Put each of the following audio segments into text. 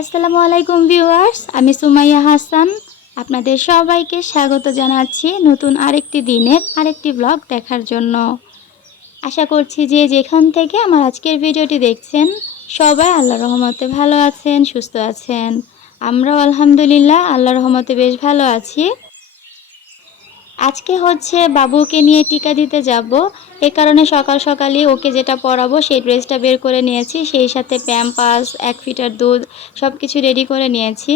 আসসালামু আলাইকুম ভিউয়ার্স, আমি সুমাইয়া হাসান। আপনাদের সবাইকে স্বাগত জানাচ্ছি নতুন আরেকটি দিনের আরেকটি ব্লগ দেখার জন্য। আশা করছি যে যেখান থেকে আমার আজকের ভিডিওটি দেখছেন সবাই আল্লাহর রহমতে ভালো আছেন, সুস্থ আছেন। আমরাও আলহামদুলিল্লাহ আল্লাহর রহমতে বেশ ভালো আছি। আজকে হচ্ছে বাবুকে নিয়ে টিকা দিতে যাব, এ কারণে সকাল সকালই ওকে যেটা পরাবো সেই ড্রেসটা বের করে নিয়েছি, সেই সাথে প্যাম্পাস 1 লিটার দুধ সব কিছু রেডি করে নিয়েছি।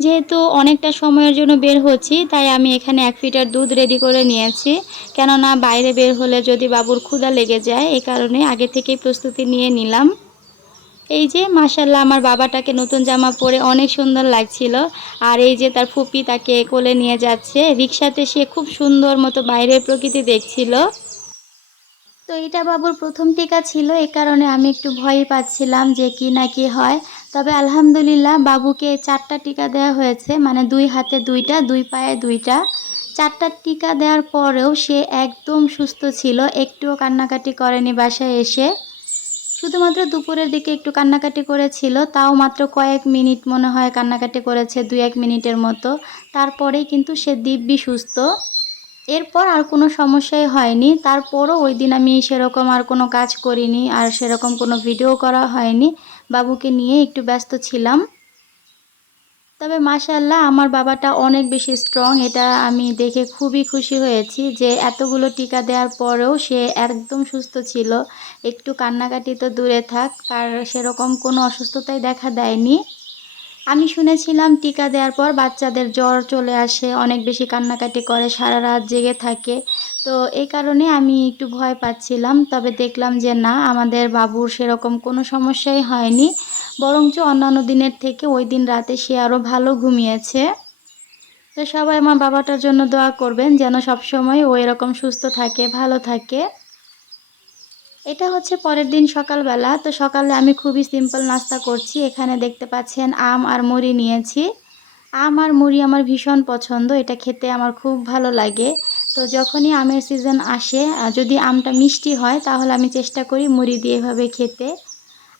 যেহেতু অনেকটা সময়ের জন্য বের হচ্ছি তাই আমি এখানে 1 লিটার দুধ রেডি করে নিয়েছি, কেননা বাইরে বের হলে যদি বাবুর ক্ষুধা লেগে যায়, এ কারণে আগে থেকেই প্রস্তুতি নিয়ে নিলাম। এই যে মাশাআল্লাহ আমার বাবাটাকে নতুন জামা পরে অনেক সুন্দর লাগছিল। আর এই যে তার ফুপি তাকে কোলে নিয়ে যাচ্ছে রিকশাতে, সে খুব সুন্দর মতো বাইরের প্রকৃতি দেখছিল। তো এটা বাবুর প্রথম টিকা ছিল, এ কারণে আমি একটু ভয়ই পাচ্ছিলাম যে কি না কি হয়। তবে আলহামদুলিল্লাহ বাবুকে 4টা টিকা দেওয়া হয়েছে, মানে 2 হাতে 2টা, 2 পায়ে 2টা। 4টা টিকা দেওয়ার পরেও সে একদম সুস্থ ছিল, একটুও কান্নাকাটি করেনি বাসায় এসে। শুধুমাত্র দুপুরের দিকে একটু কান্নাকাটি করেছিল, তাও মাত্র কয়েক মিনিট মনে হয় কান্নাকাটি করেছে, 2-1 মিনিটের মতো। তারপরেই কিন্তু সে দিব্যি সুস্থ। এরপর আর কোনো সমস্যাই হয়নি। তারপরও ওই দিন আমি সেরকম আর কোনো কাজ করিনি, আর সেরকম কোনো ভিডিও করা হয়নি। বাবুকে নিয়ে একটু ব্যস্ত ছিলাম। তবে মাশাআল্লাহ আমার বাবাটা অনেক বেশি স্ট্রং, এটা আমি দেখে খুবই খুশি হয়েছি যে এতগুলো টিকা দেওয়ার পরেও সে একদম সুস্থ ছিল। একটু কান্নাকাটি তো দূরে থাক, তার সেরকম কোনো অসুস্থতাই দেখা দেয়নি। আমি শুনেছিলাম টিকা দেওয়ার পর বাচ্চাদের জ্বর চলে আসে, অনেক বেশি কান্নাকাটি করে, সারা রাত জেগে থাকে। তো এই কারণে আমি একটু ভয় পাচ্ছিলাম। তবে দেখলাম যে না, আমাদের বাবুর সেরকম কোনো সমস্যাই হয়নি। বরঞ্চ অন্যান্য দিনের থেকে ওই দিন রাতে সে আরও ভালো ঘুমিয়েছে। তো সবাই আমার বাবাটার জন্য দোয়া করবেন যেন সবসময় ও এরকম সুস্থ থাকে, ভালো থাকে। এটা হচ্ছে পরের দিন সকালবেলা। তো সকালে আমি খুবই সিম্পল নাস্তা করছি। এখানে দেখতে পাচ্ছেন আম আর মুড়ি নিয়েছি। আম আর মুড়ি আমার ভীষণ পছন্দ, এটা খেতে আমার খুব ভালো লাগে। তো যখনই আমের সিজন আসে, যদি আমটা মিষ্টি হয় তাহলে আমি চেষ্টা করি মুড়ি দিয়ে এভাবে খেতে।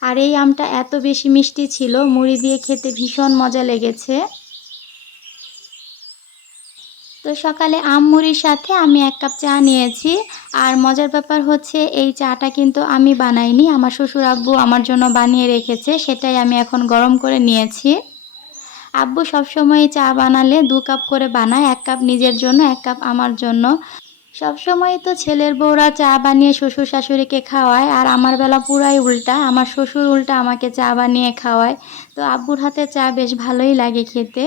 আর এই আমটা এত বেশি মিষ্টি ছিল, মুড়ি দিয়ে খেতে ভীষণ মজা লেগেছে। তো সকালে আম মুড়ির সাথে আমি 1 কাপ চা নিয়েছি। আর মজার ব্যাপার হচ্ছে এই চাটা কিন্তু আমি বানাইনি, আমার শ্বশুর আব্বু আমার জন্য বানিয়ে রেখেছে, সেটাই আমি এখন গরম করে নিয়েছি। আব্বু সবসময় চা বানালে 2 কাপ করে বানায়, 1 কাপ নিজের জন্য, 1 কাপ আমার জন্য। সবসময় তো ছেলের বউরা চা বানিয়ে শ্বশুর শাশুড়িকে খাওয়ায়, আর আমার বেলা পুরাই উল্টা, আমার শ্বশুর উল্টা আমাকে চা বানিয়ে খাওয়ায়। তো আব্বুর হাতে চা বেশ ভালোই লাগে খেতে।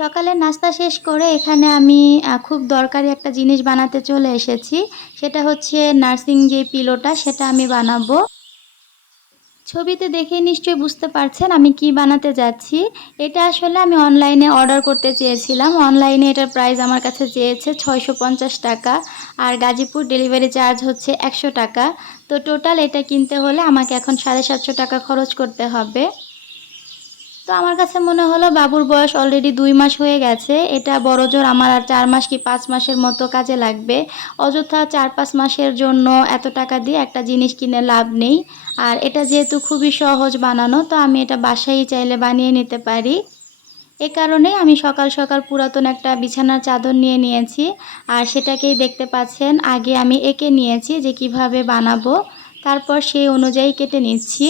সকালে নাস্তা শেষ করে এখানে আমি খুব দরকারি একটা জিনিস বানাতে চলে এসেছি। সেটা হচ্ছে নার্সিং যে পিলোটা, সেটা আমি বানাবো। ছবিতে দেখে নিশ্চয়ই বুঝতে পারছেন আমি কি বানাতে যাচ্ছি। এটা আসলে আমি অনলাইনে অর্ডার করতে চেয়েছিলাম। অনলাইনে এটার প্রাইস আমার কাছে চেয়েছে 650 টাকা, আর গাজীপুর ডেলিভারি চার্জ হচ্ছে 100 টাকা। তো টোটাল এটা কিনতে হলে আমাকে এখন 750 টাকা খরচ করতে হবে। তো আমার কাছে মনে হলো বাবুর বয়স অলরেডি 2 মাস হয়ে গেছে, এটা বড়জোর আমার আর 4 মাস কি 5 মাসের মতো কাজে লাগবে। অযথা 4-5 মাসের জন্য এত টাকা দিয়ে একটা জিনিস কিনে লাভ নেই। আর এটা যেহেতু খুবই সহজ বানানো, তো আমি এটা বাসায় চাইলে বানিয়ে নিতে পারি। এ কারণেই আমি সকাল সকাল পুরাতন একটা বিছানার চাদর নিয়ে নিয়েছি। আর সেটাকেই দেখতে পাচ্ছেন আগে আমি এঁকে নিয়েছি যে কিভাবে বানাবো, তারপর সেই অনুযায়ী কেটে নিচ্ছি।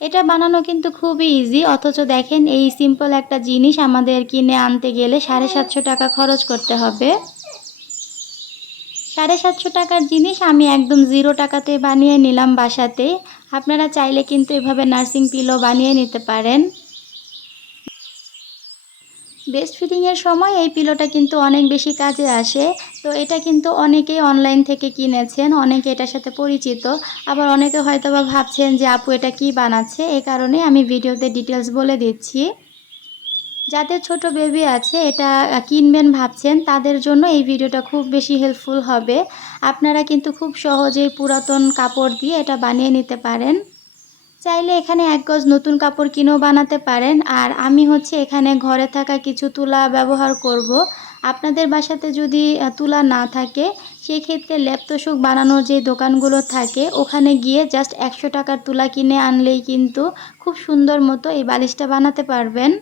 এটা বানানো কিন্তু খুবই ইজি, অথচ দেখেন এই সিম্পল একটা জিনিস আমাদের কিনে আনতে গেলে 750 টাকা খরচ করতে হবে। 750 টাকার জিনিস আমি একদম 0 টাকাতে বানিয়ে নিলাম বাসাতে। আপনারা চাইলে কিন্তু এভাবে নার্সিং পিলো বানিয়ে নিতে পারেন। ব্রেস্ট ফিডিংয়ের সময় এই পিলোটা কিন্তু অনেক বেশি কাজে আসে। তো এটা কিন্তু অনেকেই অনলাইন থেকে কিনেছেন, অনেকে এটার সাথে পরিচিত। আবার অনেকে হয়তোবা ভাবছেন যে আপু এটা কি বানাচ্ছে, এই কারণে আমি ভিডিওতে ডিটেলস বলে দিচ্ছি। যাদের ছোট বেবি আছে এটা কিনবেন ভাবছেন, তাদের জন্য এই ভিডিওটা খুব বেশি হেল্পফুল হবে। আপনারা কিন্তু খুব সহজেই পুরাতন কাপড় দিয়ে এটা বানিয়ে নিতে পারেন। চাইলে এখানে 1 গজ নতুন কাপড় কিনেও বানাতে পারেন। আর আমি হচ্ছে এখানে ঘরে থাকা কিছু তুলা ব্যবহার করব। আপনাদের বাসাতে যদি তুলা না থাকে সেই ক্ষেত্রে লেপ তোশক বানানোর যে দোকানগুলো থাকে ওখানে গিয়ে জাস্ট 100 টাকার তুলা কিনে আনলেই কিন্তু খুব সুন্দর মতো এই বালিশটা বানাতে পারবেন।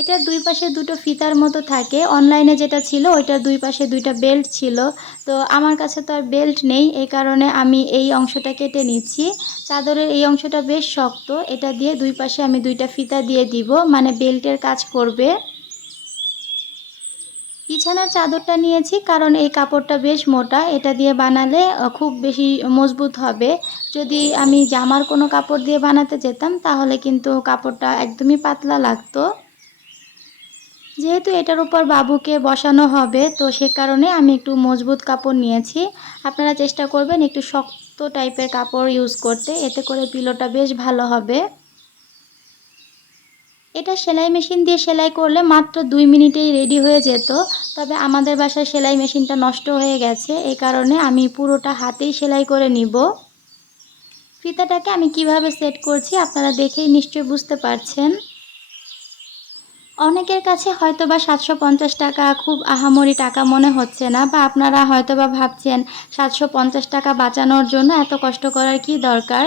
এটার দুই পাশে দুটো ফিতার মতো থাকে। অনলাইনে যেটা ছিল ওইটার দুই পাশে দুইটা বেল্ট ছিল। তো আমার কাছে তো আর বেল্ট নেই, এই কারণে আমি এই অংশটা কেটে নিচ্ছি। চাদরের এই অংশটা বেশ শক্ত, এটা দিয়ে দুই পাশে আমি দুইটা ফিতা দিয়ে দিব, মানে বেল্টের কাজ করবে। বিছানার চাদরটা নিয়েছি কারণ এই কাপড়টা বেশ মোটা, এটা দিয়ে বানালে খুব বেশি মজবুত হবে। যদি আমি জামার কোনো কাপড় দিয়ে বানাতে যেতাম তাহলে কিন্তু কাপড়টা একদমই পাতলা লাগতো। যেহেতু এটার উপর বাবুকে বসানো হবে তো সে কারণে আমি একটু মজবুত কাপড় নিয়েছি। আপনারা চেষ্টা করবেন একটু শক্ত টাইপের কাপড় ইউজ করতে, এতে করে পিলোটা বেশ ভালো হবে। এটা সেলাই মেশিন দিয়ে সেলাই করলে মাত্র 2 মিনিটেই রেডি হয়ে যেত। তবে আমাদের বাসায় সেলাই মেশিনটা নষ্ট হয়ে গেছে, এই কারণে আমি পুরোটা হাতেই সেলাই করে নিব। ফিতাটাকে আমি কিভাবে সেট করছি আপনারা দেখেই নিশ্চয়ই বুঝতে পারছেন। অনেকের কাছে হয়তোবা 750 টাকা খুব আহামরি টাকা মনে হচ্ছে না, বা আপনারা হয়তোবা ভাবছেন 750 টাকা বাঁচানোর জন্য এত কষ্ট করার কি দরকার।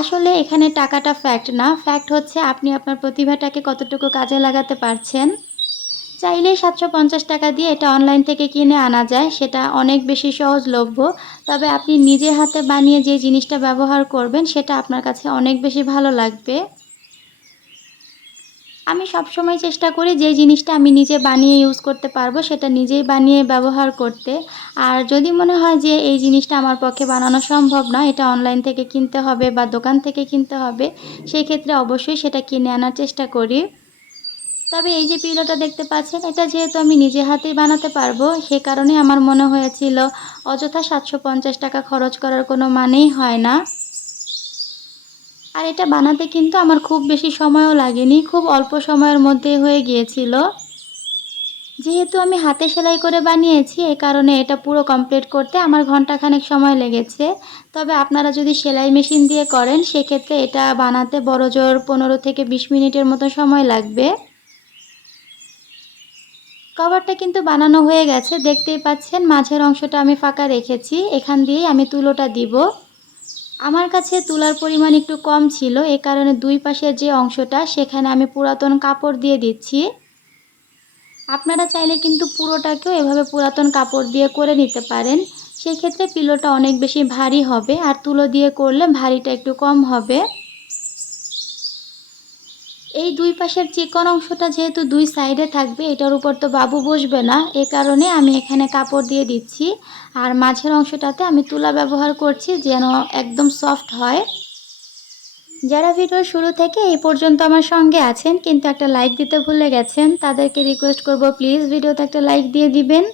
আসলে এখানে টাকাটা ফ্যাক্ট না, ফ্যাক্ট হচ্ছে আপনি আপনার প্রতিভাটাকে কতটুকু কাজে লাগাতে পারছেন। চাইলেই 750 টাকা দিয়ে এটা অনলাইন থেকে কিনে আনা যায়, সেটা অনেক বেশি সহজলভ্য। তবে আপনি নিজে হাতে বানিয়ে যে জিনিসটা ব্যবহার করবেন সেটা আপনার কাছে অনেক বেশি ভালো লাগবে। আমি সবসময় চেষ্টা করি যে জিনিসটা আমি নিজে বানিয়ে ইউজ করতে পারবো সেটা নিজেই বানিয়ে ব্যবহার করতে। আর যদি মনে হয় যে এই জিনিসটা আমার পক্ষে বানানো সম্ভব না, এটা অনলাইন থেকে কিনতে হবে বা দোকান থেকে কিনতে হবে, সেই ক্ষেত্রে অবশ্যই সেটা কিনে আনার চেষ্টা করি। তবে এই যে পিলোটা দেখতে পাচ্ছেন, এটা যেহেতু আমি নিজে হাতেই বানাতে পারবো সে কারণে আমার মনে হয়েছিল অযথা 750 টাকা খরচ করার কোনো মানেই হয় না। আর এটা বানাতে কিন্তু আমার খুব বেশি সময়ও লাগেনি, খুব অল্প সময়ের মধ্যে হয়ে গিয়েছিল। যেহেতু আমি হাতে সেলাই করে বানিয়েছি এ কারণে এটা পুরো কমপ্লিট করতে আমার ঘন্টাখানেক সময় লেগেছে। তবে আপনারা যদি সেলাই মেশিন দিয়ে করেন সেক্ষেত্রে এটা বানাতে বড়জোর 15 থেকে 20 মিনিটের মতো সময় লাগবে। কভারটা কিন্তু বানানো হয়ে গেছে, দেখতেই পাচ্ছেন মাঝের অংশটা আমি ফাঁকা রেখেছি, এখান দিয়েই আমি তুলোটা দিব। আমার কাছে তুলার পরিমাণ একটু কম ছিল, এ কারণে দুই পাশের যে অংশটা সেখানে আমি পুরাতন কাপড় দিয়ে দিচ্ছি। আপনারা চাইলে কিন্তু পুরোটাকেও এভাবে পুরাতন কাপড় দিয়ে করে নিতে পারেন, সেক্ষেত্রে পিলোটা অনেক বেশি ভারী হবে আর তুলো দিয়ে করলে ভারীটা একটু কম হবে। এই দুই পাশের চিকন অংশটা যেহেতু দুই সাইডে থাকবে এটার উপর তো বাবু বসবে না, এ কারণে আমি এখানে কাপড় দিয়ে দিচ্ছি। আর মাঝের অংশটাতে আমি তুলা ব্যবহার করছি যেন একদম সফট হয়। যারা ভিডিওর শুরু থেকে এই পর্যন্ত আমার সঙ্গে আছেন কিন্তু একটা লাইক দিতে ভুলে গেছেন তাদেরকে রিকোয়েস্ট করব প্লিজ ভিডিওতে একটা লাইক দিয়ে দিবেন।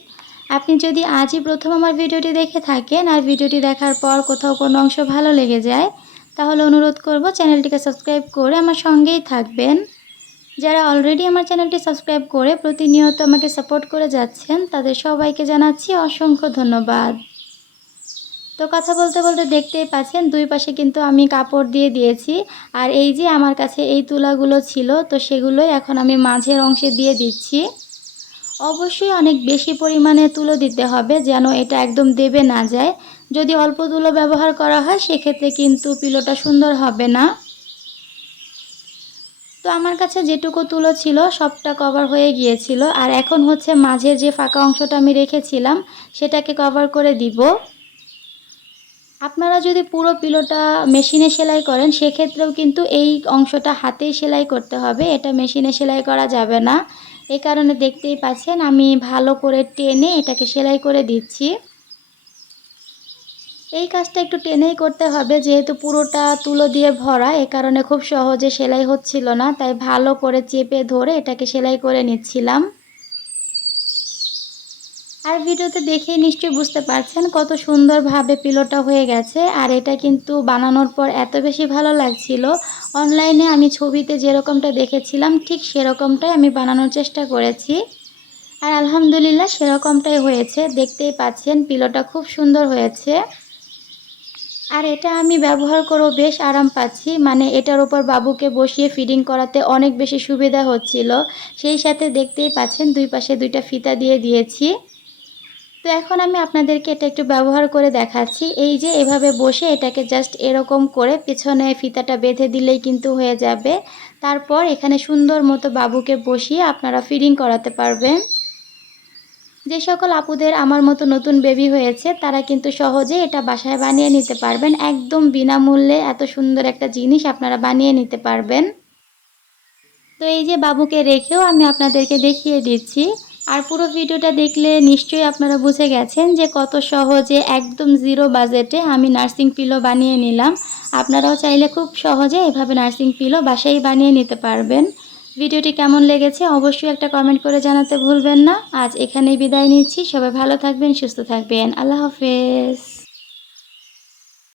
আপনি যদি আজই প্রথম আমার ভিডিওটি দেখে থাকেন আর ভিডিওটি দেখার পর কোথাও কোনো অংশ ভালো লেগে যায় তাহলে অনুরোধ করব চ্যানেলটিকে সাবস্ক্রাইব করে আমার সঙ্গেই থাকবেন। যারা অলরেডি আমার চ্যানেলটি সাবস্ক্রাইব করে প্রতিনিয়ত আমাকে সাপোর্ট করে যাচ্ছেন তাদের সবাইকে জানাচ্ছি অসংখ্য ধন্যবাদ। তো কথা বলতে বলতে দেখতেই পাচ্ছেন দুই পাশে কিন্তু আমি কাপড় দিয়ে দিয়েছি। আর এই যে আমার কাছে এই তুলাগুলো ছিল তো সেগুলোই এখন আমি মাঝের অংশে দিয়ে দিচ্ছি। অবশ্যই অনেক বেশি পরিমাণে তুলো দিতে হবে যেন এটা একদম দেবে না যায়। যদি অল্প তুলো ব্যবহার করা হয় সেক্ষেত্রে কিন্তু পিলোটা সুন্দর হবে না। তো আমার কাছে যেটুকু তুলো ছিল সবটা কভার হয়ে গিয়েছিল, আর এখন হচ্ছে মাঝের যে ফাঁকা অংশটা আমি রেখেছিলাম সেটাকে কভার করে দিব। আপনারা যদি পুরো পিলোটা মেশিনে সেলাই করেন সেক্ষেত্রেও কিন্তু এই অংশটা হাতেই সেলাই করতে হবে, এটা মেশিনে সেলাই করা যাবে না। এই কারণে দেখতেই পাচ্ছেন আমি ভালো করে টেনে এটাকে সেলাই করে দিচ্ছি। এই কাজটা একটু টেনেই করতে হবে যেহেতু পুরোটা তুলো দিয়ে ভরা, এ কারণে খুব সহজে সেলাই হচ্ছিল না, তাই ভালো করে চেপে ধরে এটাকে সেলাই করে নিচ্ছিলাম। আর ভিডিওতে দেখে নিশ্চয়ই বুঝতে পারছেন কত সুন্দরভাবে পিলোটা হয়ে গেছে। আর এটা কিন্তু বানানোর পর এত বেশি ভালো লাগছিল, অনলাইনে আমি ছবিতে যেরকমটা দেখেছিলাম ঠিক সেরকমটাই আমি বানানোর চেষ্টা করেছি। আর আলহামদুলিল্লাহ সেরকমটাই হয়েছে, দেখতেই পাচ্ছেন পিলোটা খুব সুন্দর হয়েছে। আর এটা আমি ব্যবহার করেও বেশ আরাম পাচ্ছি। মানে এটার উপর বাবুকে বসিয়ে ফিডিং করাতে অনেক বেশি সুবিধা হচ্ছিল। সেই সাথে দেখতেই পাচ্ছেন ২ পাশে ২ টা ফিতা দিয়ে দিয়েছি। তো এখন আমি আপনাদেরকে এটা একটু ব্যবহার করে দেখাচ্ছি। এই যে এভাবে বসে এটাকে জাস্ট এরকম করে পেছনে ফিতাটা বেঁধে দিলেই কিন্তু হয়ে যাবে। তারপর এখানে সুন্দর মতো বাবুকে বসিয়ে আপনারা ফিডিং করাতে পারবেন। যে সকল আপুদের আমার মতো নতুন বেবি হয়েছে তারা কিন্তু সহজে এটা বাসায় বানিয়ে নিতে পারবেন। একদম বিনামূল্যে এত সুন্দর একটা জিনিস আপনারা বানিয়ে নিতে পারবেন। তো এই যে বাবুকে রেখেও আমি আপনাদেরকে দেখিয়ে দিচ্ছি। আর পুরো ভিডিওটা দেখলে নিশ্চয়ই আপনারা বুঝে গেছেন যে কত সহজে একদম জিরো বাজেটে আমি নার্সিং পিলো বানিয়ে নিলাম। আপনারাও চাইলে খুব সহজে এভাবে নার্সিং পিলো বাসায় বানিয়ে নিতে পারবেন। ভিডিওটি কেমন লেগেছে অবশ্যই একটা কমেন্ট করে জানাতে ভুলবেন না। আজ এখানেই বিদায় নিচ্ছি। সবাই ভালো থাকবেন, সুস্থ থাকবেন। আল্লাহ হাফেজ।